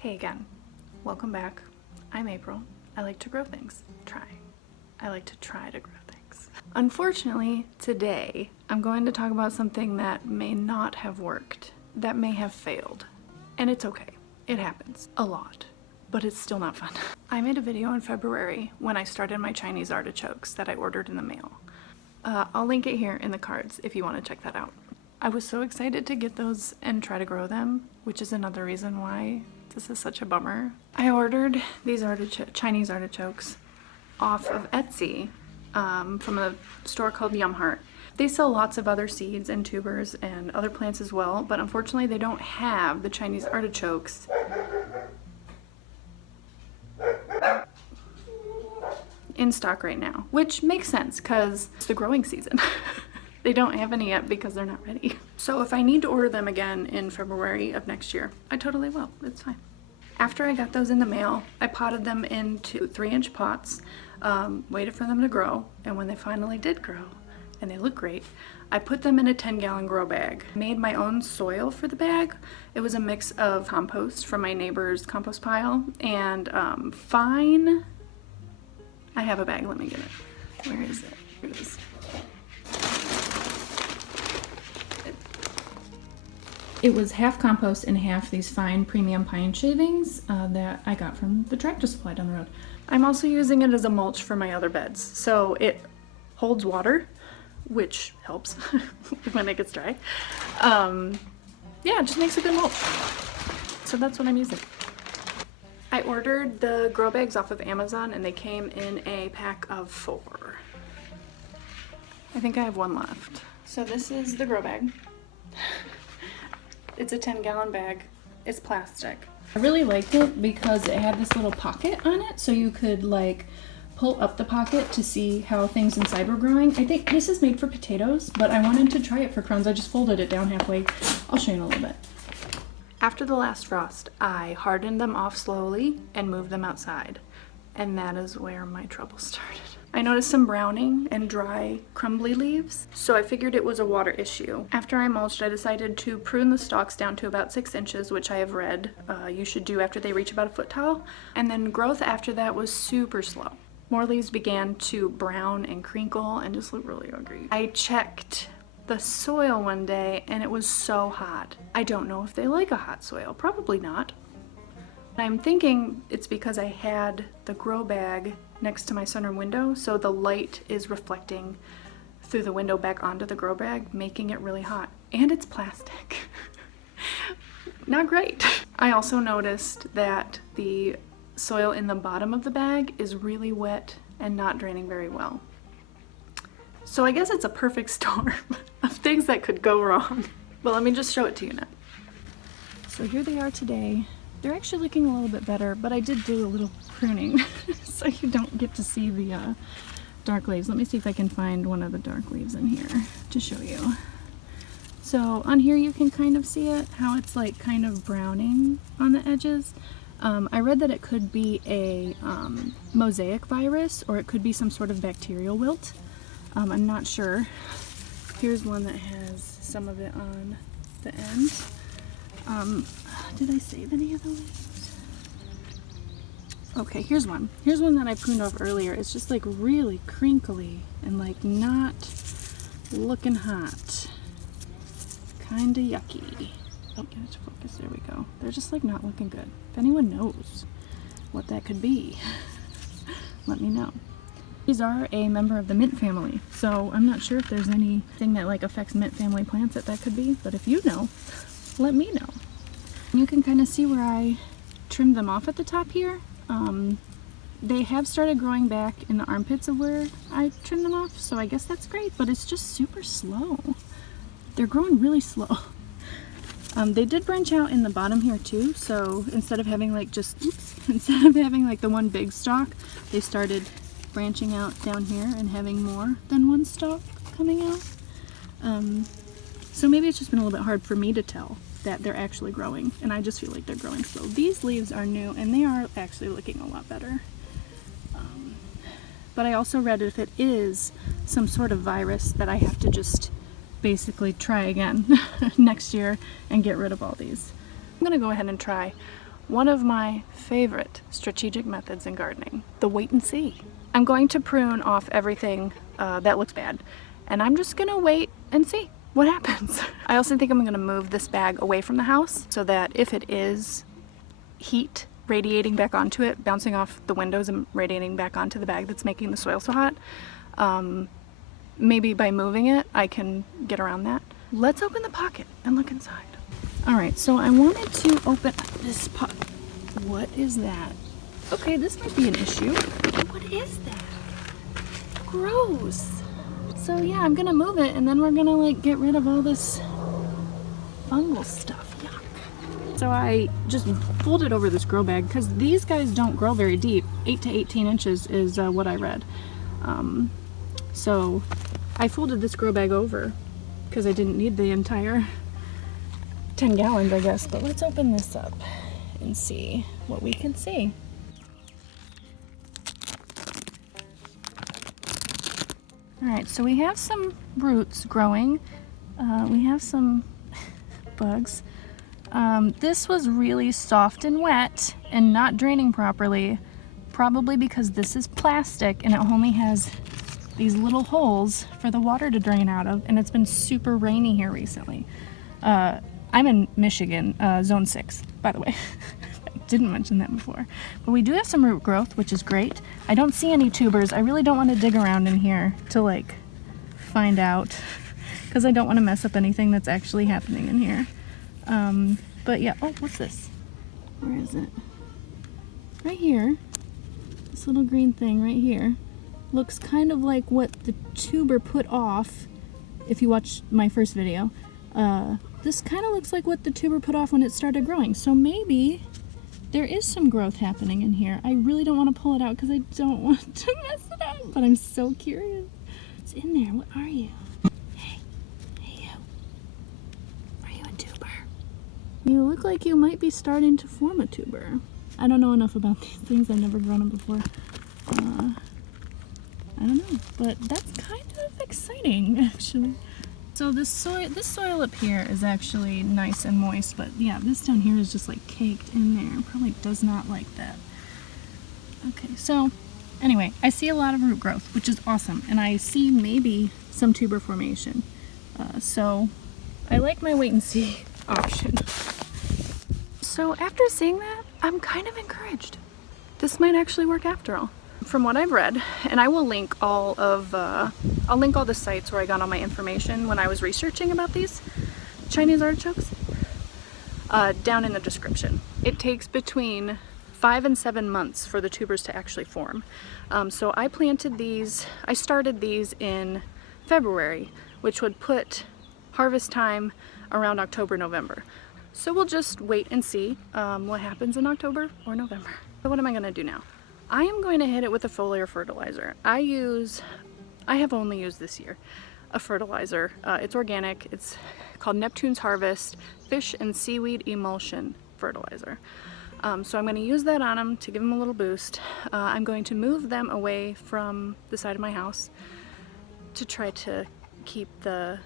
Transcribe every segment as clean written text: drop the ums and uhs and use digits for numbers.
Hey again, welcome back. I'm April. I like to grow things. I like to try to grow things. Unfortunately, today I'm going to talk about something that may not have worked, that may have failed. And it's okay. It happens a lot, but it's still not fun. I made a video in February when I started my Chinese artichokes that I ordered in the mail. I'll link it here in the cards if you want to check that out. I was so excited to get those and try to grow them, which is another reason why this is such a bummer. I ordered these Chinese artichokes off of Etsy from a store called Yum Heart. They sell lots of other seeds and tubers and other plants as well, but unfortunately they don't have the Chinese artichokes in stock right now, which makes sense because it's the growing season. They don't have any yet because they're not ready. So if I need to order them again in February of next year, I totally will. It's fine. After I got those in the mail, I potted them into 3-inch pots, waited for them to grow, and when they finally did grow, and they look great, I put them in a 10-gallon grow bag. I made my own soil for the bag. It was a mix of compost from my neighbor's compost pile and fine. I have a bag, let me get it. Where is it? Here it is. It was half compost and half these fine premium pine shavings that I got from the tractor supply down the road. I'm also using it as a mulch for my other beds. So it holds water, which helps when it gets dry. Yeah, it just makes a good mulch. So that's what I'm using. I ordered the grow bags off of Amazon and they came in a pack of 4. I think I have one left. So this is the grow bag. It's a 10-gallon bag. It's plastic. I really liked it because it had this little pocket on it, so you could like pull up the pocket to see how things inside were growing. I think this is made for potatoes, but I wanted to try it for crowns. I just folded it down halfway. I'll show you in a little bit. After the last frost, I hardened them off slowly and moved them outside. And that is where my trouble started. I noticed some browning and dry, crumbly leaves, so I figured it was a water issue. After I mulched, I decided to prune the stalks down to about 6 inches, which I have read you should do after they reach about a foot tall. And then growth after that was super slow. More leaves began to brown and crinkle and just look really ugly. I checked the soil one day and it was so hot. I don't know if they like a hot soil, probably not. I'm thinking it's because I had the grow bag next to my sunroom window, so the light is reflecting through the window back onto the grow bag, making it really hot. And it's plastic. Not great. I also noticed that the soil in the bottom of the bag is really wet and not draining very well. So I guess it's a perfect storm of things that could go wrong. But let me just show it to you now. So here they are today. They're actually looking a little bit better, but I did do a little pruning so you don't get to see the dark leaves. Let me see if I can find one of the dark leaves in here to show you. So on here you can kind of see it, how it's like kind of browning on the edges. I read that it could be a mosaic virus or it could be some sort of bacterial wilt. I'm not sure. Here's one that has some of it on the end. Did I save any of the leaves? Okay, here's one. Here's one that I pruned off earlier. It's just like really crinkly and like not looking hot. Kinda yucky. Oh, get it to focus. There we go. They're just like not looking good. If anyone knows what that could be, let me know. These are a member of the mint family, so I'm not sure if there's anything that like affects mint family plants that could be, but if you know, let me know. You can kind of see where I trimmed them off at the top here. They have started growing back in the armpits of where I trimmed them off, so I guess that's great, but it's just super slow. They're growing really slow. They did branch out in the bottom here too, so instead of having like instead of having like the one big stalk, they started branching out down here and having more than one stalk coming out. So maybe it's just been a little bit hard for me to tell that they're actually growing, and I just feel like they're growing slow. These leaves are new and they are actually looking a lot better. But I also read if it is some sort of virus that I have to just basically try again next year and get rid of all these. I'm gonna go ahead and try one of my favorite strategic methods in gardening, the wait and see. I'm going to prune off everything that looks bad, and I'm just gonna wait and see what happens. I also think I'm gonna move this bag away from the house so that if it is heat radiating back onto it, bouncing off the windows and radiating back onto the bag that's making the soil so hot, maybe by moving it I can get around that. Let's open the pocket and look inside. Alright, so I wanted to open this pot. What is that? Okay, this might be an issue. What is that? Gross. So yeah, I'm gonna move it and then we're gonna like get rid of all this fungal stuff. Yuck. So I just folded over this grow bag because these guys don't grow very deep. 8 to 18 inches is what I read. So I folded this grow bag over because I didn't need the entire 10 gallons, I guess. But let's open this up and see what we can see. Alright, so we have some roots growing. We have some bugs. This was really soft and wet and not draining properly, probably because this is plastic and it only has these little holes for the water to drain out of, and it's been super rainy here recently. I'm in Michigan, zone 6, by the way. I didn't mention that before. But we do have some root growth, which is great. I don't see any tubers. I really don't want to dig around in here to like find out, because I don't want to mess up anything that's actually happening in here. But yeah, oh, what's this? Where is it? Right here. This little green thing right here looks kind of like what the tuber put off. If you watched my first video, this kind of looks like what the tuber put off when it started growing. So maybe there is some growth happening in here. I really don't want to pull it out because I don't want to mess it up, but I'm so curious. What's in there? What are you? Hey you. Are you a tuber? You look like you might be starting to form a tuber. I don't know enough about these things. I've never grown them before. I don't know, but that's kind of exciting, actually. So this soil up here is actually nice and moist, but yeah, this down here is just like caked in there. Probably does not like that. Okay, so anyway, I see a lot of root growth, which is awesome, and I see maybe some tuber formation. So I like my wait and see option. So after seeing that, I'm kind of encouraged. This might actually work after all. From what I've read, and I will link all of, I'll link all the sites where I got all my information when I was researching about these Chinese artichokes, down in the description. It takes between 5 and 7 months for the tubers to actually form. So I started these in February, which would put harvest time around October, November. So we'll just wait and see what happens in October or November. So what am I gonna do now? I am going to hit it with a foliar fertilizer. I have only used this year a fertilizer. It's organic. It's called Neptune's Harvest Fish and Seaweed Emulsion Fertilizer. So I'm going to use that on them to give them a little boost. I'm going to move them away from the side of my house to try to keep the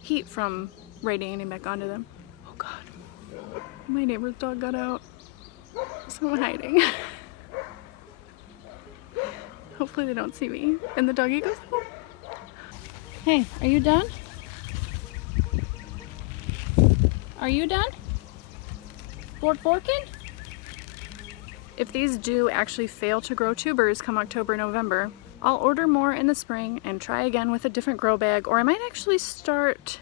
heat from radiating back onto them. Oh God, my neighbor's dog got out, so I'm hiding. Hopefully they don't see me. And the doggy goes, oh. Hey, are you done? Are you done? Forking? If these do actually fail to grow tubers come October, November, I'll order more in the spring and try again with a different grow bag, or I might actually start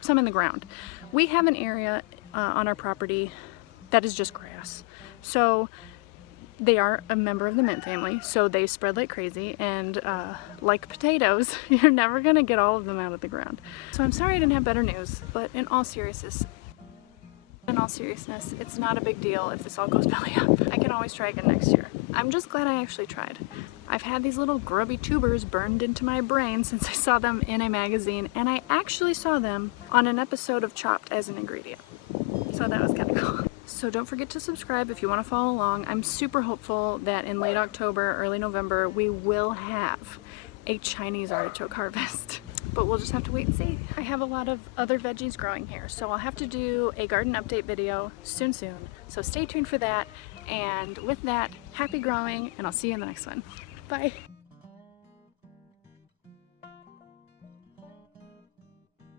some in the ground. We have an area on our property that is just grass. So they are a member of the mint family, so they spread like crazy, and like potatoes, you're never gonna get all of them out of the ground. So I'm sorry I didn't have better news, but in all seriousness, it's not a big deal if this all goes belly up. I can always try again next year. I'm just glad I actually tried. I've had these little grubby tubers burned into my brain since I saw them in a magazine, and I actually saw them on an episode of Chopped as an ingredient. So that was kind of cool. So don't forget to subscribe if you want to follow along. I'm super hopeful that in late October, early November, we will have a Chinese artichoke harvest. but we'll just have to wait and see. I have a lot of other veggies growing here, so I'll have to do a garden update video soon. So stay tuned for that. And with that, happy growing, and I'll see you in the next one. Bye.